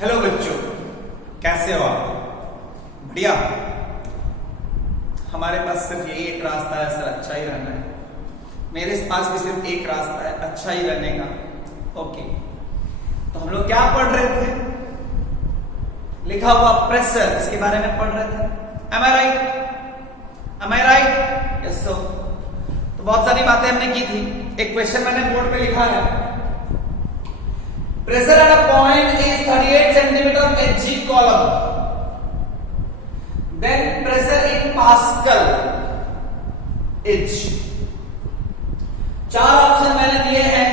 Hello बच्चों, कैसे हो आप? बढ़िया। हमारे पास सिर्फ यही एक रास्ता है सर, अच्छा ही रहना है। मेरे पास भी सिर्फ एक रास्ता है, अच्छा ही रहने का। ओके, तो हम लोग क्या पढ़ रहे थे? लिखा हुआ प्रेशर, इसके बारे में पढ़ रहे थे। Am I right? Am I right? Yes sir। तो बहुत सारी बातें हमने की थी। एक क्वेश्चन मैंने बोर्ड पे लिखा है। Pressure at a point is 38 centimeter Hg column. Then pressure in Pascal H। चार ऑप्शन मैंने दिए हैं,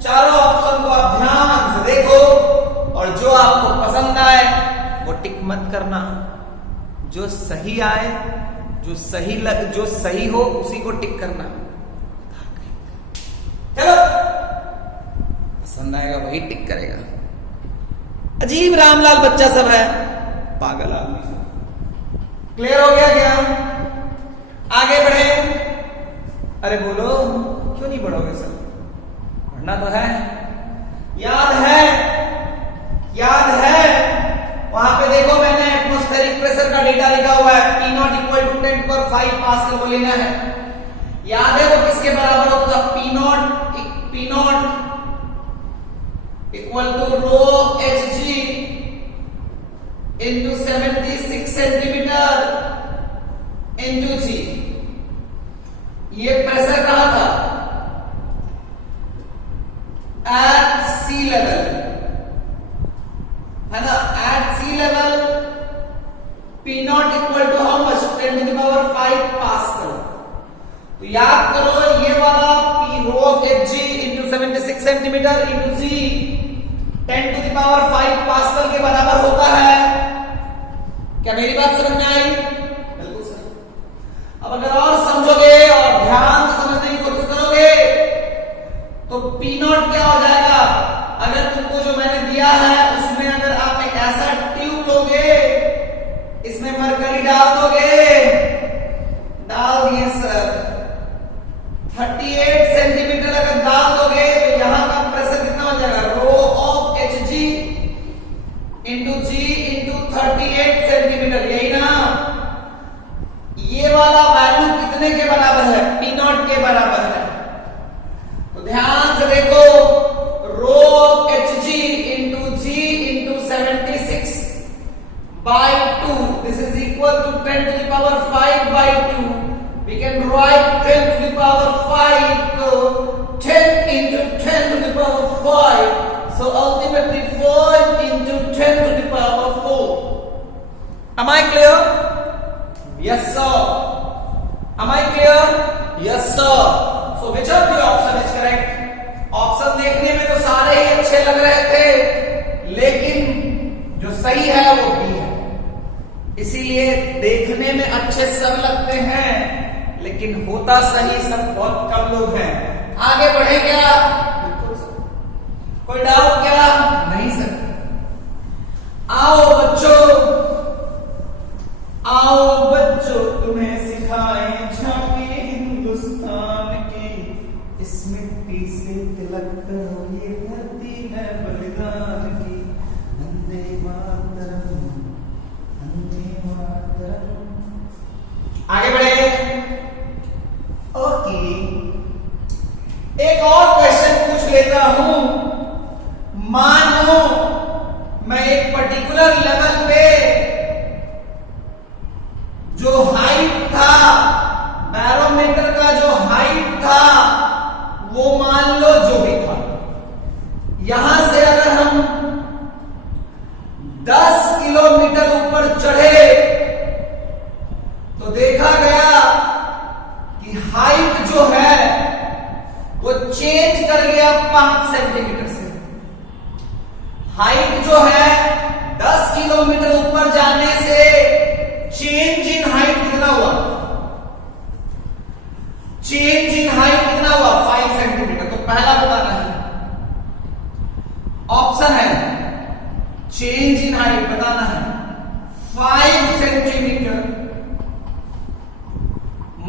चारों ऑप्शन को आप ध्यान से देखो और जो आपको पसंद आए वो टिक मत करना। जो सही आए, जो सही हो उसी को टिक करना। चलो, पसंद आएगा वही टिक करेगा। अजीब रामलाल बच्चा सब है, पागल आदमी। क्लियर हो गया क्या? आगे बढ़े? अरे बोलो, क्यों नहीं बढ़ोगे सर? पढ़ना तो है। याद है वहां पे देखो, मैंने एटमॉस्फेरिक प्रेशर का डेटा लिखा हुआ है। P0 इक्वल टू 10⁵ पास्कल वो लेना है। याद है वो किसके बराबर होगा? P0 equal to rho Hg into 76 centimetre into g. ये प्रेशर कहां था? एट सी लेवल, है ना? At sea level P0 equal to how much? 10⁵ pascal. तो याद करो, ये वाला P rho of Hg into 76 centimetre into g 10⁵ pascal के बराबर होता है। क्या मेरी बात समझ में आई? बिल्कुल सही। अब अगर और समझोगे और ध्यान से समझने की कोशिश करोगे तो P0 क्या हो जाएगा? अगर तुमको जो मैंने दिया है उसमें अगर आप एक ऐसा ट्यूब लोगे, इसमें मरकरी डाल दोगे, डाल दिए सर, 38 सेंटीमीटर अगर डाल दोगे तो यहां का प्रेशर कितना हो जाएगा? Rho of Hg into g into 38 centimetre, यही ना? ये वाला वैल्यू कितने के बराबर है? P0 के बराबर है। तो ध्यान से देखो, rho of Hg into g into 76 by 2, this is equal to 10⁵/2। We can write 10⁵, so 10 into 10⁵, so ultimately 4 into 10⁴. Am I clear? Yes sir. Am I clear? Yes sir. So which of the option is correct? Option देखने में तो सारे ही अच्छे लग रहे थे, लेकिन जो सही है वो B है। इसीलिए देखने में अच्छे सब लगते हैं, लेकिन होता सही सब बहुत कम लोग हैं। आगे बढ़े क्या? कोई डाउट क्या? नहीं सर। आओ बच्चों तुम्हें सिखाएं झांकी हिंदुस्तान की। इस मिट्टी से तिलक करो, ये धरती है बलिदान की। वंदे मातरम, वंदे मातरम। आगे बढ़े? ओके, एक और क्वेश्चन पूछ लेता हूं। मानो मैं एक पर्टिकुलर लेवल पे जो हाइट था, बैरोमीटर का जो हाइट था, वो मान लो जो भी था, यहां से अगर हम 10 किलोमीटर ऊपर चढ़े तो देखा गया कि हाइट जो है वो चेंज कर गया 5 सेंटीमीटर से। हाइट जो है 10 किलोमीटर ऊपर जाने से चेंज इन हाइट कितना हुआ? चेंज इन हाइट कितना हुआ? 5 सेंटीमीटर। तो पहला बताना है, ऑप्शन है चेंज इन हाइट बताना है 5 सेंटीमीटर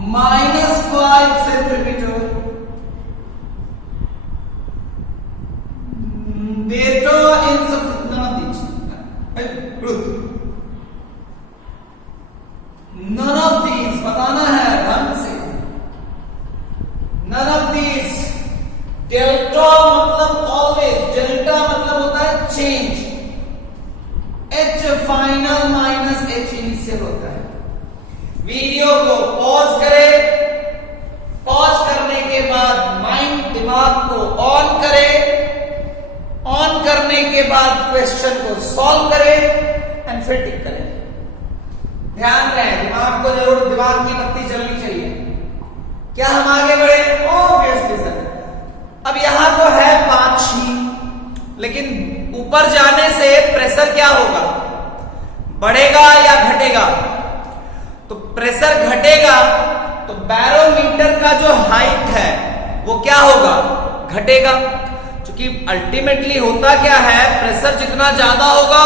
-5 सेंटीमीटर। डेटा इन सब कितना दीजिए? Change H final minus H initial होता है। वीडियो को पॉज करें, पॉज करने के बाद माइंड दिमाग को ऑन करे, ऑन करने के बाद क्वेश्चन को सॉल्व करे एंड फिर टिक करें। ध्यान रहे दिमाग को जरूर, दिमाग की बत्ती जलनी चाहिए। क्या हम आगे बढ़े? Obviously sir. अब यहां तो है 5 ही, लेकिन ऊपर जाने से प्रेशर क्या होगा, बढ़ेगा या घटेगा? तो प्रेशर घटेगा तो बैरोमीटर का जो हाइट है वो क्या होगा, घटेगा। क्योंकि अल्टीमेटली होता क्या है, प्रेशर जितना ज्यादा होगा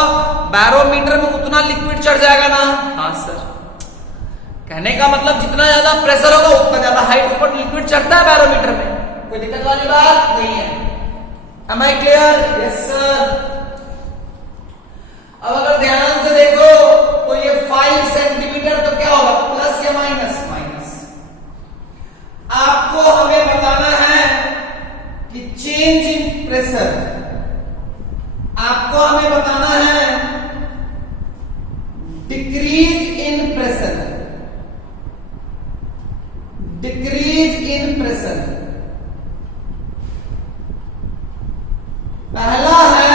बैरोमीटर में उतना लिक्विड चढ़ जाएगा ना। हाँ सर, कहने का मतलब जितना ज्यादा प्रेशर होगा उतना ज्यादा हाइट ऊपर लिक्विड चढ़ता है बैरोमीटर में। कोई दिक्कत वाली बात नहीं है। Am I clear? Yes sir. अब अगर ध्यान से देखो तो ये 5 सेंटीमीटर तो क्या होगा, प्लस या माइनस? माइनस। आपको हमें बताना है कि चेंज इन प्रेशर, आपको हमें बताना है decrease in pressure, decrease in pressure. पहला है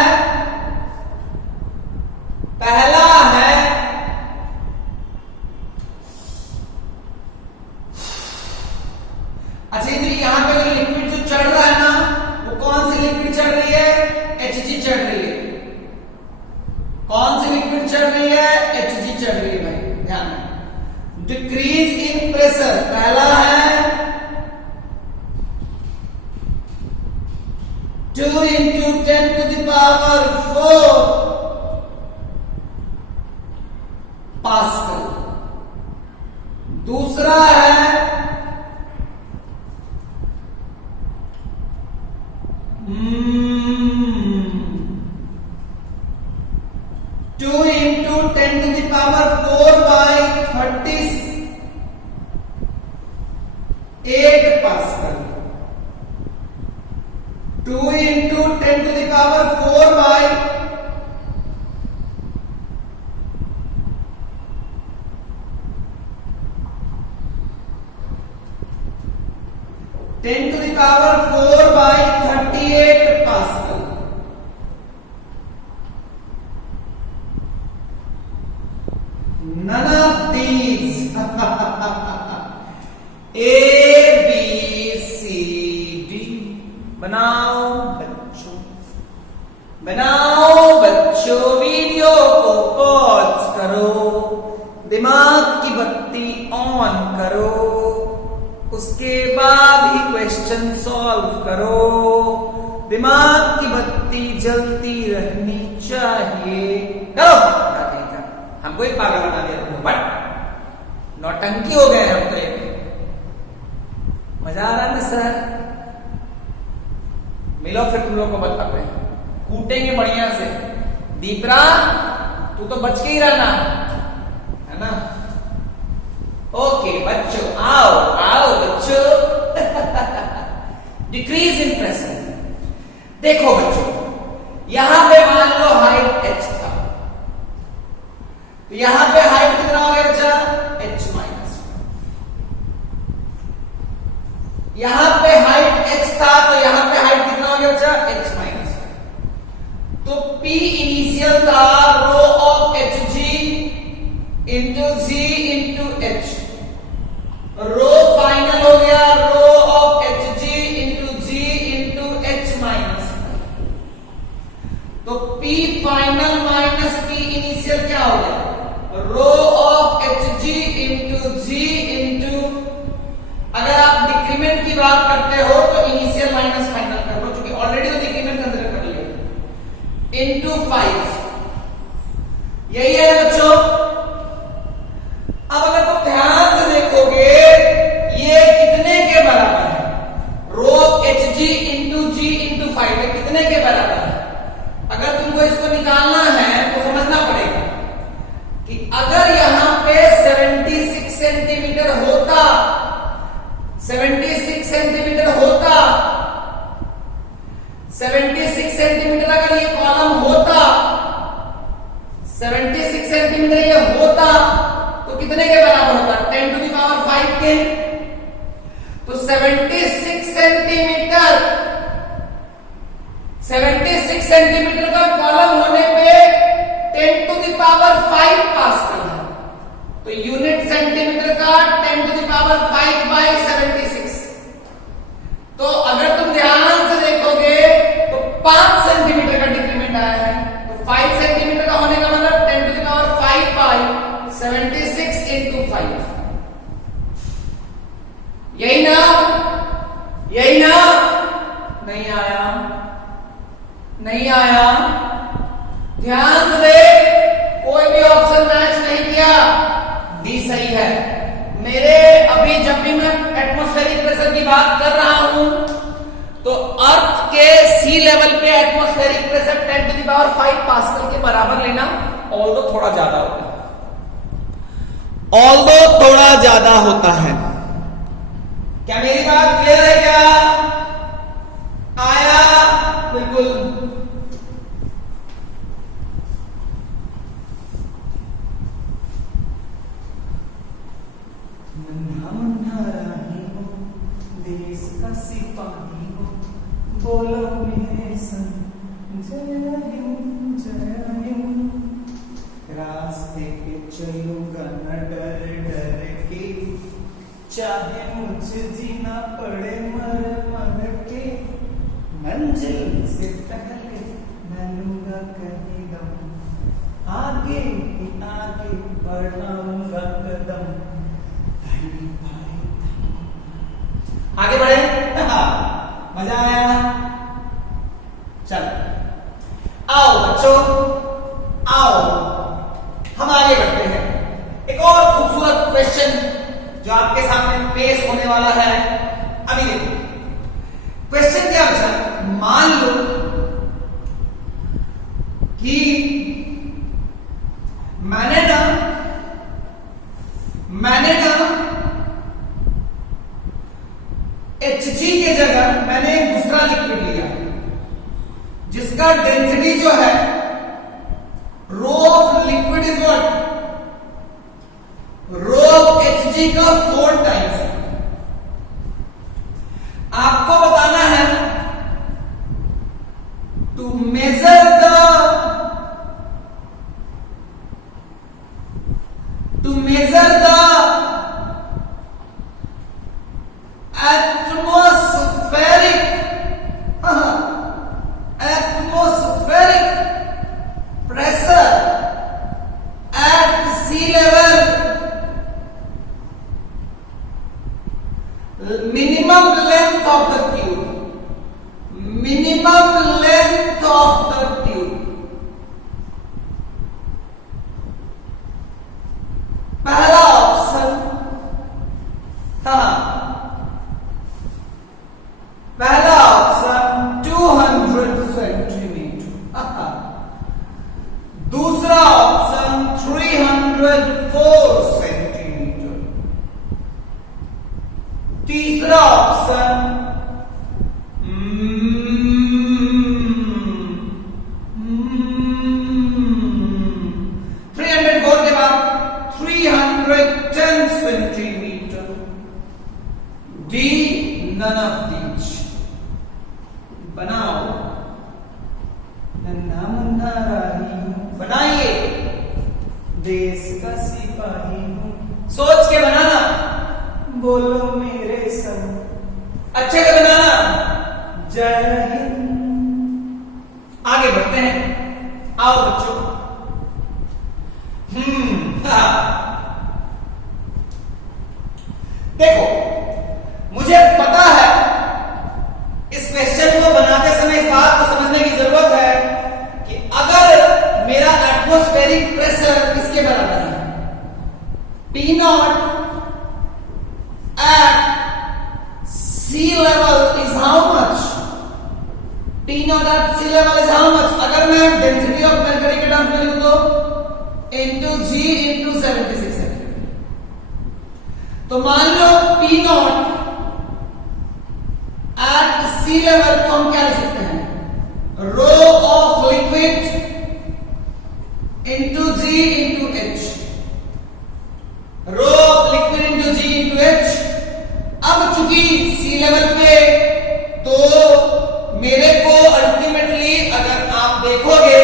अच्छा जी, यहां पे जो लिक्विड जो चढ़ रहा है ना, वो कौन सी लिक्विड चढ़ रही है? Hg चढ़ रही है। कौन सी लिक्विड चढ़ रही है? Hg चढ़ रही है भाई, ध्यान रखें। डिक्रीज इन प्रेशर पहला है 2 into 10 to the power 4 pascal. दूसरा है 2 into 10 to the power 4 by 38 pascal. 2 into 10 to the power 4 by 10 to the power 4 by 38 pascal. None of these A B C D बनाओ बच्चों, बनाओ बच्चों, video को pause करो, दिमाग की बत्ती ऑन करो, उसके बाद ही क्वेश्चन सॉल्व करो। दिमाग की बत्ती जलती रहनी चाहिए। करो, हमको ही पागल बना दिया तुमने, बट नौटंकी हो गए हम तो। एक मजा आ रहा है ना सर? मिलो फिर तुम लोग को बताते हैं, कूटेंगे बढ़िया से। दीपरा तू तो बच के ही रहना है ना। ओके बच्चों, आओ आओ बच्चों। Decrease in pressure. देखो बच्चों, यहां पे मान लो हाइट h था, तो यहां पे हाइट कितना हो गया बच्चा? h minus. यहां पे हाइट h था, तो यहां पे हाइट कितना हो गया बच्चा? h minus. तो P इनिशियल था rho of Hg into g into h। Rho final हो गया rho of Hg into g into h minus. तो P final minus P initial क्या हो गया? Rho of Hg into g into, अगर आप डिक्रीमेंट की बात करते हो तो इनिशियल माइनस फाइनल कर लो, क्योंकि ऑलरेडी तो डिक्रीमेंट कंसीडर कर लिया, इंटू 5। यही है बच्चों। अब अगर तुम ध्यान से देखोगे ये कितने के बराबर है? Rho of Hg into g into 5 है, कितने के बराबर है? अगर तुमको इसको निकालना है तो समझना पड़ेगा कि अगर यहां पे 76 सेंटीमीटर होता, 76 सेंटीमीटर होता, 76 सेंटीमीटर अगर ये कॉलम होता, 76 सेंटीमीटर ये होता तो कितने के बराबर होता? 10 टू द पावर 5 के। तो 76 सेंटीमीटर, 76 सेंटीमीटर का कॉलम होने पे 10 टू द पावर 5 पास्कल है। तो यूनिट सेंटीमीटर का 10 टू द पावर 5 बाय 76। तो अगर तुम ध्यान से देखोगे तो 5 सेंटीमीटर का डिक्रीमेंट आया है। तो 5 सेंटीमीटर का होने का मतलब 10 to the power 5 by 76 into 5। यही ना, यही ना? नहीं आया, नहीं आया। ध्यान से देख, कोई भी ऑप्शन मैच नहीं किया। डी सही है। मेरे अभी जब भी मैं एटमॉस्फेरिक प्रेशर की बात कर रहा हूं तो अर्थ के सी लेवल पे atmospheric pressure 10 to the power 5 pascal के बराबर लेना, ऑल्दो थोड़ा ज्यादा होता है, ऑल्दो थोड़ा ज्यादा होता है। क्या मेरी बात क्लियर है? क्या आया? बिल्कुल। नन्हा मुन्ना राही हो, देश का सिपाही हो, बोलो मेरे संग जय हिंद जय हिंद। रास्ते पे चलूंगा न डर डर के, चाहे मुझे जीना पड़े मर मर के। मंजिल से पहले मैं लूंगा कहीं दम, आगे ही आगे बढ़ाऊंगा कदम। आगे बढ़े? मजा आया? चल आओ बच्चों, आओ हम आगे बढ़ते हैं। एक और खूबसूरत क्वेश्चन जो आपके सामने पेश होने वाला है, अभी देखो। क्वेश्चन क्या बचा? मान लो कि मैंने ना Hg के जगह मैंने एक दूसरा लिक्विड लिया जिसका डेंसिटी जो है, rho of liquid is what? Rho of Hg का 4 टाइम्स। आपको बताना है to measure the atmospheric pressure at sea level, minimum length of the tube, minimum length of the tube। पहला ऑप्शन, पहला ऑप्शन 200 सेंटीमीटर, दूसरा option 304 centimetre, तीसरा option 304 के बाद 310 centimetre. D none of these. बनाओ। नन्हा मुन्ना राही हूं, बनाइए। देश का सिपाही हूं, सोच के बनाना। बोलो मेरे संग अच्छे से बनाना। जय हिंद। आगे बढ़ते हैं, आओ बच्चों। देखो, मुझे पता है इस क्वेश्चन को बनाते समय इस बात को समझने की जरूरत है कि अगर मेरा एटमॉस्फेरिक प्रेशर इसके बराबर है, P not at sea level is how much? P not at sea level is how much? अगर मैं डेंसिटी ऑफ मरकरी के टर्म्स में लिखूं तो into G into 76 सेंटीमीटर। तो मान लो P not at sea level को हम क्या लिख सकते हैं? liquid into G into H, rho of liquid into G into H। अब चूंकि सी लेवल पे तो मेरे को अल्टीमेटली अगर आप देखोगे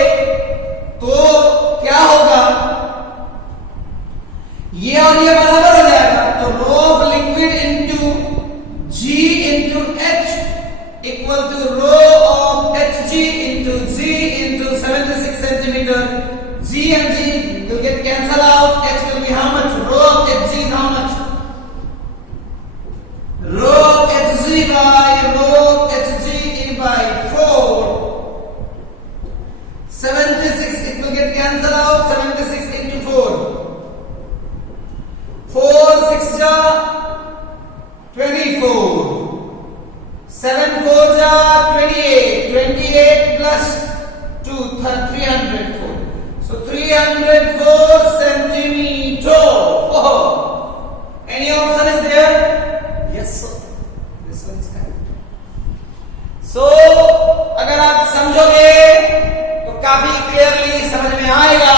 तो क्या होगा, ये और ये बराबर हो जाएगा। तो rho of liquid into g into h equal to rho of H g into g into 76 centimetre. G and g will get cancel out, h will be how much, rho of H g is how much, rho of H g by rho of H g by 4, 76, it will get cancel out, 76 into 4, 4 6 जा 24, 7 4 जा 28, 28 plus 2 304, so 304 centimeter। oh, any option is there? Yes sir, this one is correct। so अगर आप समझोगे तो काफी clearly समझ में आएगा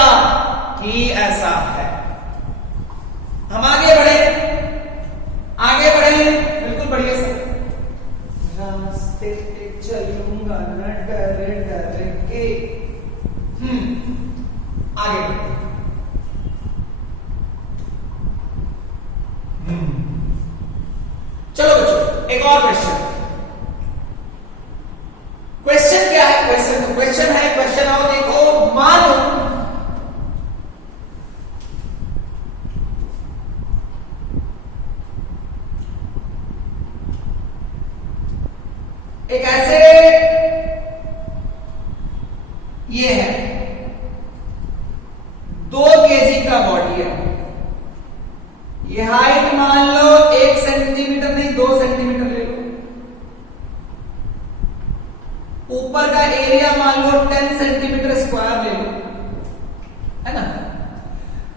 कि ऐसा है। हम आगे बढ़े बिल्कुल बढ़िए सर। रास्ते पे चलूंगा न डर डर के। आगे बढ़ते चलो बच्चों, एक और क्वेश्चन क्या है? क्वेश्चन आओ देखो। मानो एक ऐसे ये है 2 kg का बॉडी है, ये हाइट मान लो 1 सेंटीमीटर नहीं 2 सेंटीमीटर ले लो, ऊपर का एरिया मान लो 10 सेंटीमीटर स्क्वायर ले लो, है ना।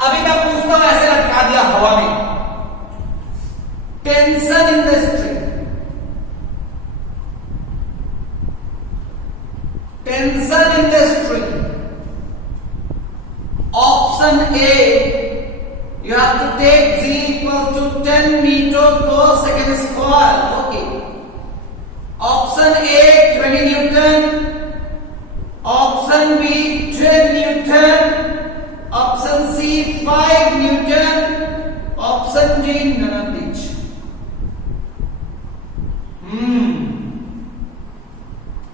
अभी मैं पूछता हूं, ऐसे लटका दिया हवा में, tension in the string, tension in the string. Option A, you have to take G equal to 10 meter per second square, okay। Option A 20 newton, option B 10 newton, option C 5 newton, option D none of these।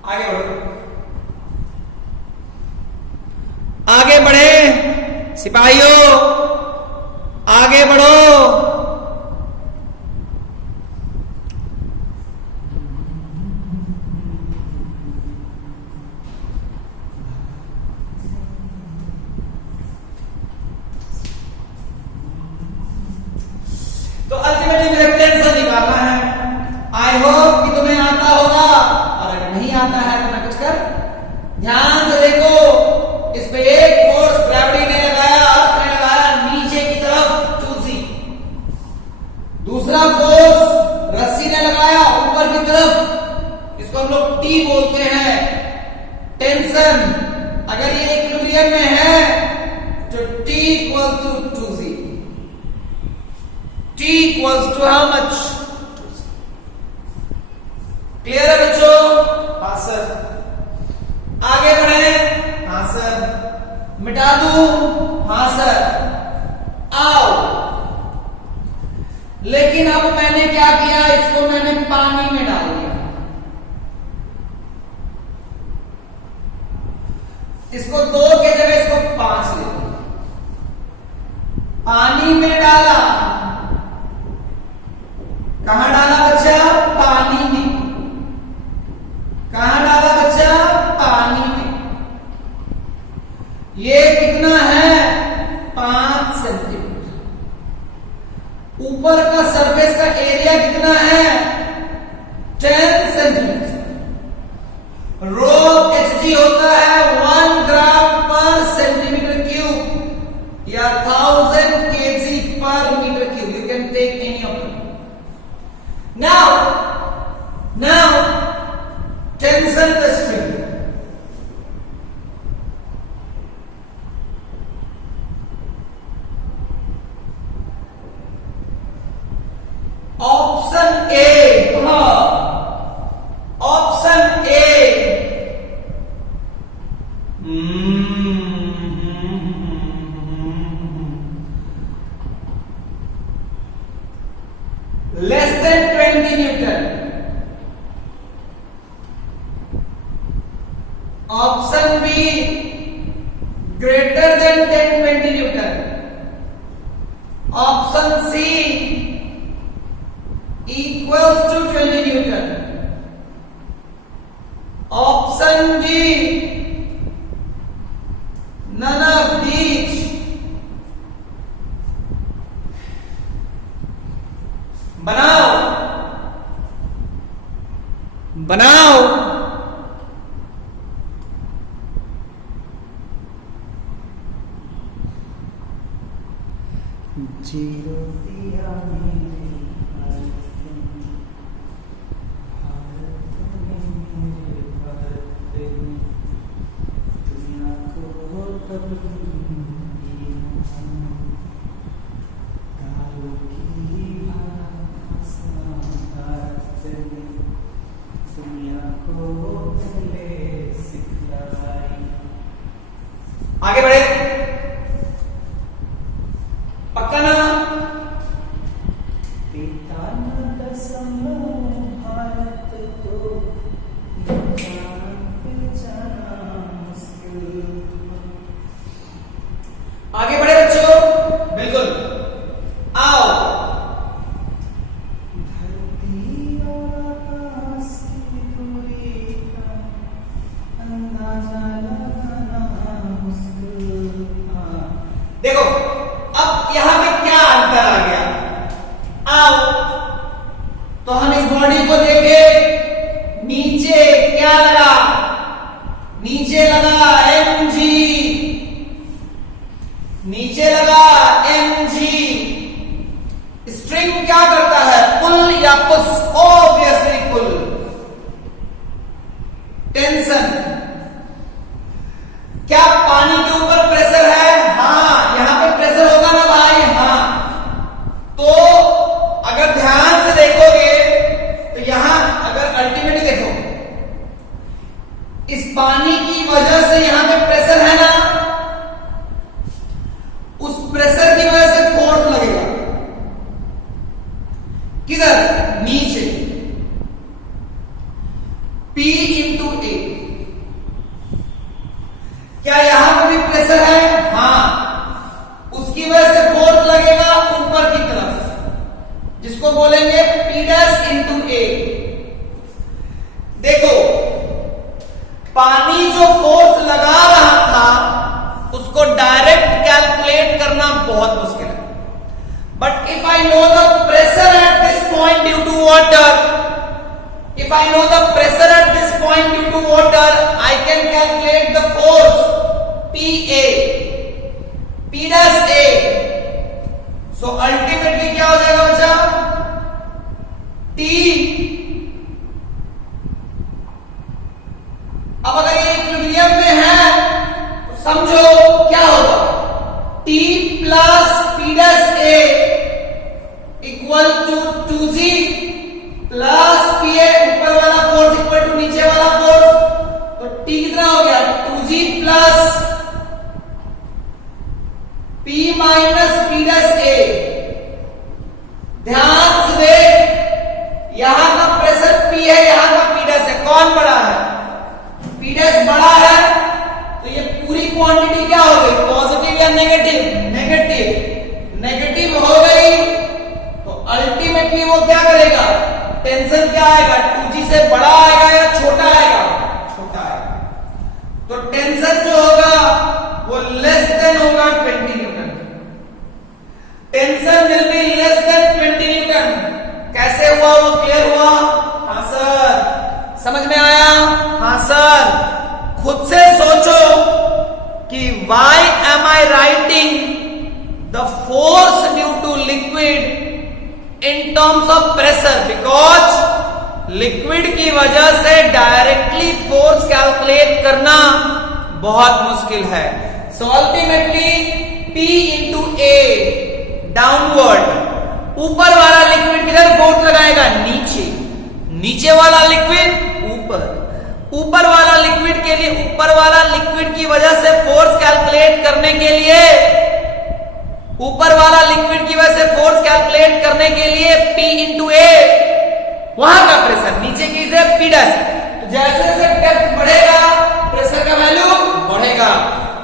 आगे बढ़ो, आगे बढ़े सिपाहियों, आगे बढ़ो। तो ultimately मुझे tension निकालना है। आई होप कि तुम्हें आता होगा, और अगर नहीं आता है तो मैं कुछ कर। ध्यान से देखो, इस पे एक फोर्स ग्रेविटी ने लगाया, अर्थ ने लगाया नीचे की तरफ 2G, दूसरा फोर्स रस्सी ने लगाया ऊपर की तरफ, इसको हम लोग T बोलते हैं, टेंशन। अगर ये इक्विलिब्रियम में है तो T equal to 2G, T equals to how much, clear है बच्चों? हाँ सर। आगे बढ़े? हाँ सर। मिटा दूं? हाँ सर। आओ, लेकिन अब मैंने क्या किया, इसको मैंने पानी में डाल दिया, इसको 2 के जगह इसको 5 ले लिया, पानी में डाला। कहां डाला बच्चा? पानी में। कहां डाला बच्चा? पानी में। ये कितना है? 5 सेंटीमीटर। ऊपर का सरफेस का एरिया कितना है? 10 सेंटीमीटर। रो Hg होता है 1 ग्राम पर सेंटीमीटर क्यूब या 1000 kg पर metre cube. You can take any of them. Now tension the string. Less than 20 newton. Option B greater than 10-20 newton. Option C equals to 20 newton. Option D none of these. बनाओ बनाओ। Zero दिया मेरे भारत में मेरे भारत में दुनिया को कब कालों की भाषा भारत में दुनिया को पहले सिखलाई। आगे बढ़े, पक्का ना? पिता न दसम भारत को जाना मुश्किल। आगे बढ़े बच्चों, बिल्कुल आओ। धरती और आकाश की दूरी का अंदाजा लगाना मुश्किल। देखो अब यहां पे क्या अंतर आ गया। आओ तो हम इस बॉडी को देखे, नीचे क्या लगा, नीचे लगा mg, नीचे लगा mg। स्ट्रिंग क्या करता है, पुल या पुश? ऑब्वियसली पुल। टेंशन, क्या पानी के ऊपर प्रेशर है? हाँ, यहां पे प्रेशर होगा ना भाई? हाँ। तो अगर ध्यान से देखोगे तो यहां अगर अल्टीमेटली देखो, इस पानी की वजह से यहां पे प्रेशर है ना, उस प्रेशर की वजह से फोर्स लगेगा। किधर? नीचे। P इंटू ए। क्या यहां पर भी प्रेशर है? हाँ, उसकी वजह से फोर्स लगेगा ऊपर की तरफ, जिसको बोलेंगे P डैश इंटू ए। देखो पानी जो फोर्स लगा रहा था उसको डायरेक्ट कैलकुलेट करना बहुत मुश्किल है। But if I know the pressure at this point due to water, if I know the pressure at this point due to water, I can calculate the force PA, P dash A. So ultimately क्या हो जाएगा बच्चा? T। अब अगर ये equilibrium में है तो समझो क्या होगा, T plus P dash A equal to 2G plus PA, ऊपर वाला फोर्स इक्वल टू नीचे वाला फोर्स। तो T कितना हो गया? 2G plus P minus P dash A। ध्यान से देख, यहां का प्रेशर P है, यहां का P डैश है। कौन बड़ा है? P डैश बड़ा है, तो ये पूरी क्वांटिटी क्या हो गई? पॉजिटिव या नेगेटिव? नेगेटिव। नेगेटिव हो गई तो अल्टीमेटली वो क्या करेगा? टेंशन क्या आएगा? 2G से बड़ा आएगा या छोटा आएगा? छोटा आएगा। तो टेंशन जो होगा वो लेस देन होगा 20 Newton. Tension will be less than 20 Newton. कैसे हुआ वो क्लियर हुआ? हाँ सर। समझ में आया? हाँ सर। खुद से सोचो कि why am I writing the force due to liquid in terms of pressure? Because liquid की वजह से डायरेक्टली फोर्स कैलकुलेट करना बहुत मुश्किल है। सो अल्टीमेटली P इंटू ए डाउनवर्ड, ऊपर वाला लिक्विड किधर फोर्स लगाएगा? नीचे। नीचे वाला लिक्विड ऊपर, ऊपर वाला लिक्विड के लिए, ऊपर वाला लिक्विड की वजह से फोर्स कैलकुलेट करने के लिए, ऊपर वाला लिक्विड की वजह से फोर्स कैलकुलेट करने के लिए P इंटू ए वहां का प्रेशर, नीचे की है P डैश। तो जैसे जैसे डेप्थ बढ़ेगा प्रेशर का वैल्यू बढ़ेगा,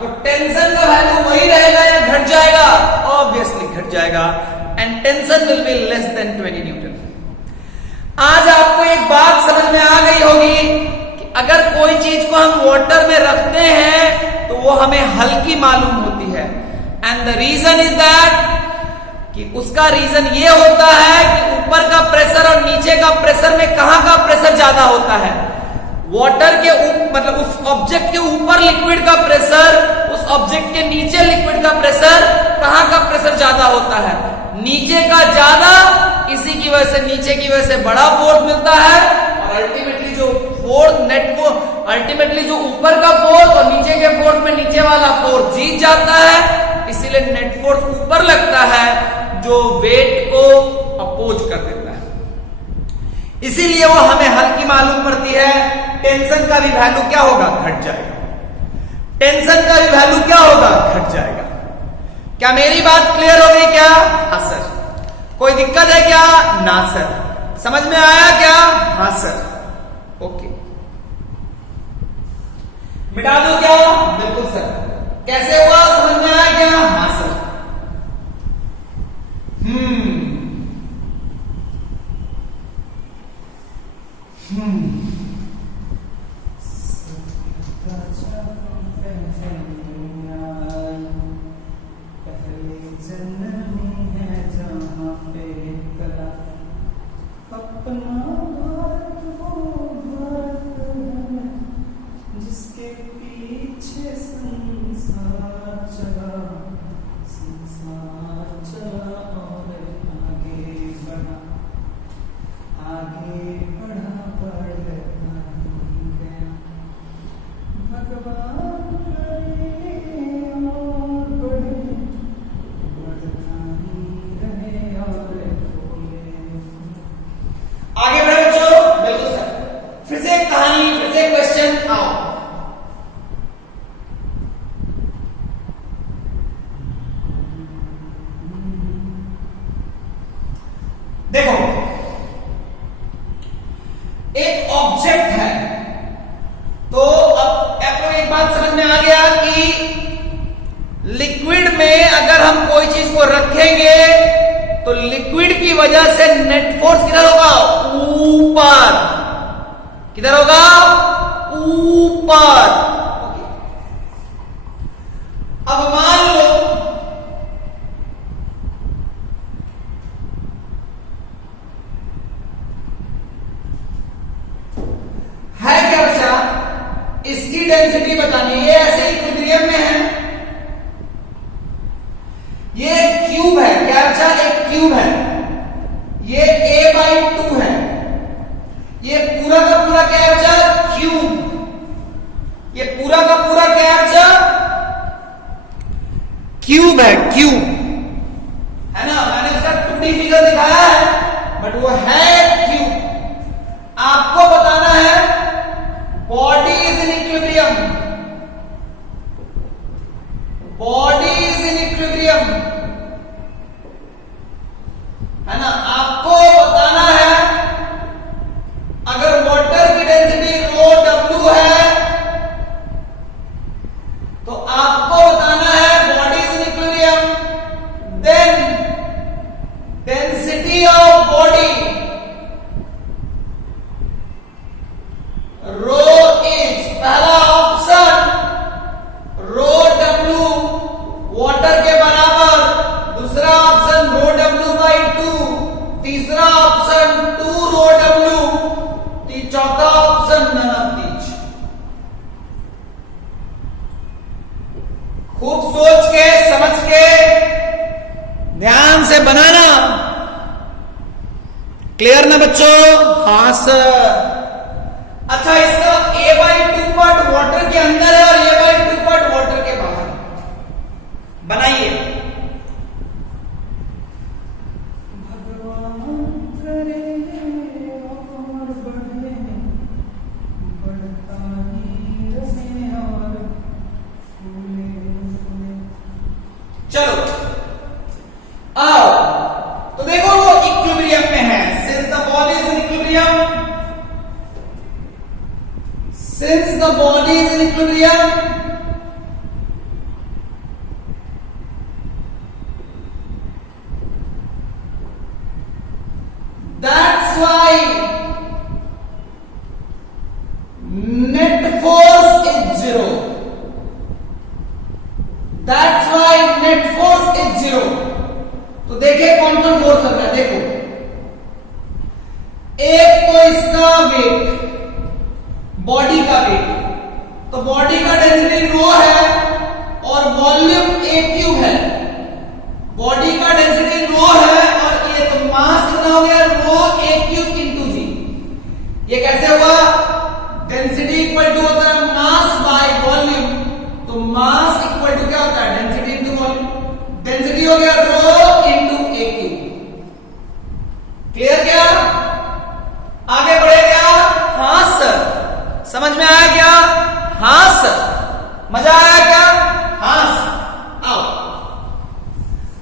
तो टेंशन का वैल्यू वही रहेगा या घट जाएगा? ऑब्वियसली घट जाएगा, and tension will be less than 20 Newton. आज आपको एक बात समझ में आ गई होगी कि अगर कोई चीज को हम वाटर में रखते हैं तो वो हमें हल्की मालूम होती है, and the reason is that कि उसका रीजन ये होता है कि ऊपर का प्रेशर और नीचे का प्रेशर में कहां का प्रेशर ज्यादा होता है। वाटर के मतलब उस ऑब्जेक्ट के ऊपर लिक्विड का प्रेशर, उस ऑब्जेक्ट के नीचे लिक्विड का प्रेशर, कहां का प्रेशर ज्यादा होता है? नीचे का ज्यादा, इसी की वजह से नीचे की वजह से बड़ा फोर्स मिलता है, और अल्टीमेटली जो फोर्स नेट को अल्टीमेटली जो ऊपर का फोर्स और नीचे के फोर्स में नीचे वाला फोर्स जीत जाता है, इसीलिए नेट फोर्स ऊपर लगता है जो वेट को अपोज कर देता है, इसीलिए वो हमें हल्की मालूम पड़ती है। टेंशन का भी वैल्यू क्या होगा? घट जाएगा। टेंशन का भी वैल्यू क्या होगा? घट जाएगा। क्या मेरी बात क्लियर हो गई क्या? हाँ सर। कोई दिक्कत है क्या? ना सर। समझ में आया क्या? हाँ सर। ओके, मिटा दो क्या? बिल्कुल सर। कैसे हुआ? समझ में आया क्या? हाँ सर। जिसके पीछे संसार चला और आगे बढ़ा बढ़ता गया। भगवान करे और बढ़े, बढ़ता ही रहे और फूले। आगे बढ़े बच्चों। बिल्कुल सर। फिर से एक कहानी, फिर से एक क्वेश्चन। आओ, देखो, एक ऑब्जेक्ट है, तो अब आपको एक बात समझ में आ गया कि लिक्विड में अगर हम कोई चीज को रखेंगे तो लिक्विड की वजह से नेट फोर्स किधर होगा? ऊपर। किधर होगा? ऊपर। अब मान लो है क्या बच्चा? इसकी डेंसिटी बतानी है। ये ऐसे इक्विलिब्रियम में है, ये एक क्यूब है। क्या बच्चा? एक क्यूब है। ये a/2 है। ये पूरा का पूरा क्या है बच्चा? क्यूब। ये पूरा का पूरा क्या है बच्चा? क्यूब है। क्यूब है ना? मैंने इसका 2D फिगर दिखाया है, बट वो है क्यूब। आपको बताना है body is in equilibrium, body is in equilibrium, है ना? आपको बताना है अगर वाटर की डेंसिटी ρw है तो आपको बताना है body is in equilibrium, then density of body rho is, पहला ऑप्शन ρw वाटर के बराबर, दूसरा ऑप्शन ρw/2, तीसरा ऑप्शन 2ρw, चौथा ऑप्शन नन ऑफ दीज। खूब सोच के समझ के ध्यान से बनाना। क्लियर ना बच्चों? हाँ सर। अच्छा, इसका a/2 पार्ट वाटर के अंदर है और a/2 पार्ट वाटर के बाहर। बनाइए। भगवान करे और बढ़े, बढ़ता that's why net force is 0। तो देखिए कौन कौन फोर्स लग रहा है, देखो एक तो इसका वेट, बॉडी का वेट, तो बॉडी का डेंसिटी रो है और वॉल्यूम ए क्यूब है। बॉडी का डेंसिटी रो है और ये तो मास कितना हो गया, रो ए क्यूब इंटू जी। ये कैसे हुआ, डेंसिटी इक्वल टू होता है मास बाय वॉल्यूम, तो मास इक्वल टू क्या होता है, डेंसिटी इंटू वॉल्यूम। डेंसिटी हो गया रो इंटू ए क्यूब। क्लियर क्या, आगे बढ़े क्या, हाँ सर, समझ में आया क्या, हाँ सर, मजा आया क्या, हाँ सर। आओ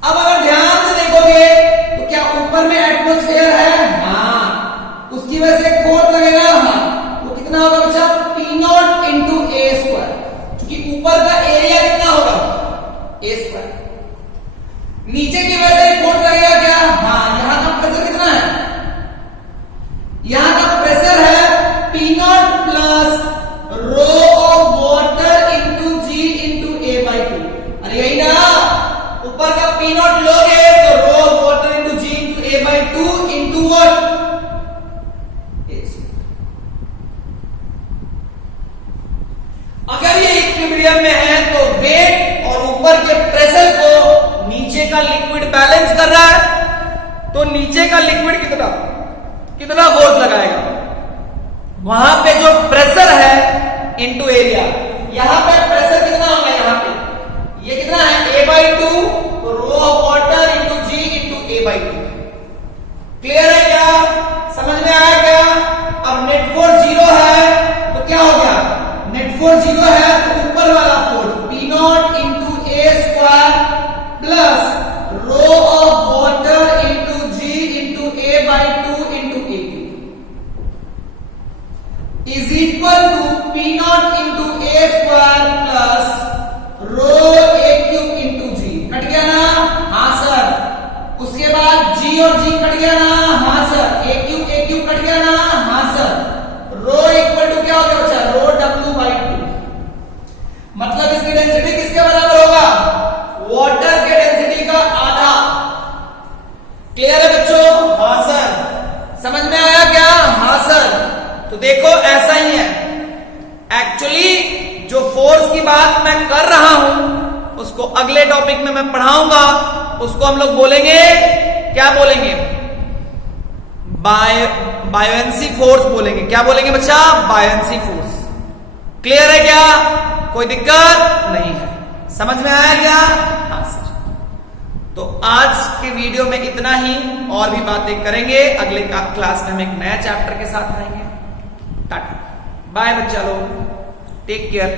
अब अगर ध्यान से देखोगे तो क्या ऊपर में एटमॉस्फेयर है, हाँ, उसकी वजह से फोर्स लगेगा, हाँ, वो कितना होगा बच्चा, P0 इंटू ए स्क्वायर, क्योंकि ऊपर का एरिया कितना होगा, ए स्क्वायर। नीचे की वजह से फोर्स लगेगा क्या, हाँ, यहां का प्रेशर कितना है, यहां का प्रेशर है P0 plus rho of water into g into A by 2। अरे यही ना, ऊपर का P0 लोगे तो rho of water into g into A by 2 into what, अगर ये इक्विलिब्रियम में है तो वेट और ऊपर के प्रेशर को नीचे का लिक्विड बैलेंस कर रहा है, तो नीचे का लिक्विड कितना फोर्स लगाएगा, वहां पे जो प्रेशर है इंटू एरिया, यहां पे प्रेशर कितना होगा, यहां पे ये कितना है ए बाई 2, तो rho of water into g into A by 2। Clear है क्या, समझ में आया क्या। अब नेट फोर्स 0 है तो क्या हो गया, नेट फोर्स 0 है तो ऊपर वाला force P0 into A square plus rho of water into g into A by 2 into A is equal to P0 into A square plus rho A cube into g. कट गया ना, हाँ sir. उसके बाद जी और जी कट गया ना, हाँ सर। ए क्यूब कट गया ना, हाँ सर। रो इक्वल टू क्या हो गया बच्चा, रो डब्ल्यू बाई 2। मतलब इसकी डेंसिटी किसके बराबर होगा, वाटर के डेंसिटी का आधा। क्लियर है बच्चों, हाँ सर। समझ में आया क्या, हाँ सर। तो देखो ऐसा ही है, एक्चुअली जो फोर्स की बात मैं कर रहा हूं उसको अगले टॉपिक में मैं पढ़ाऊंगा, उसको हम लोग बोलेंगे, क्या बोलेंगे, बायोएंसी फोर्स बोलेंगे। क्या बोलेंगे बच्चा, बायोएंसी फोर्स। क्लियर है क्या, कोई दिक्कत नहीं है, समझ में आया क्या, हाँ सर। तो आज के वीडियो में इतना ही, और भी बातें करेंगे अगले क्लास में हम एक नया चैप्टर के साथ आएंगे। टाटा बाय बच्चा लोग, टेक केयर।